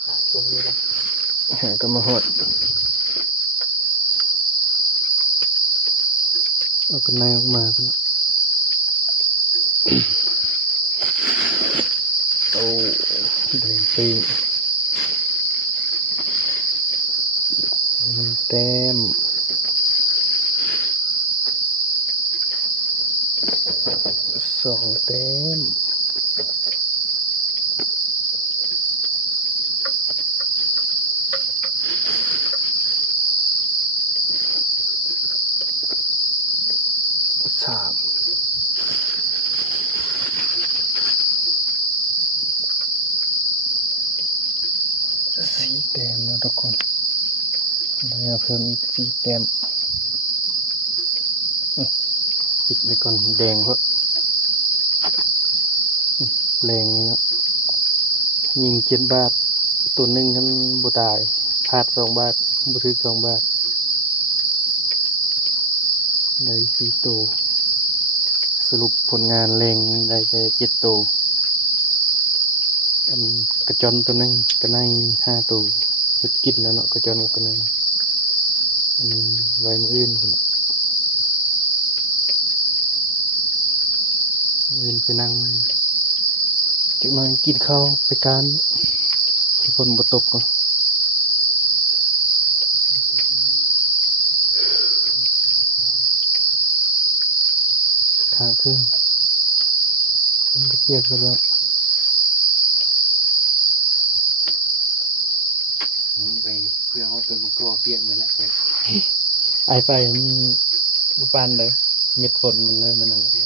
ขาช่วงนี้นะหาก็มาหดเอากันในออกมาเป็นโอ้แดงปีมันเต็มสองเต็มสามสีแต้มนะทุกคนแล้วเพิ่มอีกสีแต้มปิดไปก่อนแดงเพราะแรงนี่นะยิง7 บาทตัวหนึ่งนั้นบ่ตายพลาด2 บาทบ่ถึง2 บาทได้4 ตัวสรุปผลงานแรงได้แต่7 ตัวอันกระจอนตัวหนึ่งกระไน5 ตัวเฮ็ดกินแล้วเนาะกระจอนกับกระไนอันนี้ไว้มื้ออื่นพุ่นน่ะมื้ออื่นไปนั่งไว้จักหน่อยกินข้าวไปการฝนบ่ตกเนาะขาเครื่องก็เปียกไปแล้ว มึงไปเพื่อเอาตัวมันก็เปลี่ยนไปแล้วไอไฟมันปานเลยเม็ดฝนมันเลยมันอะไร แค่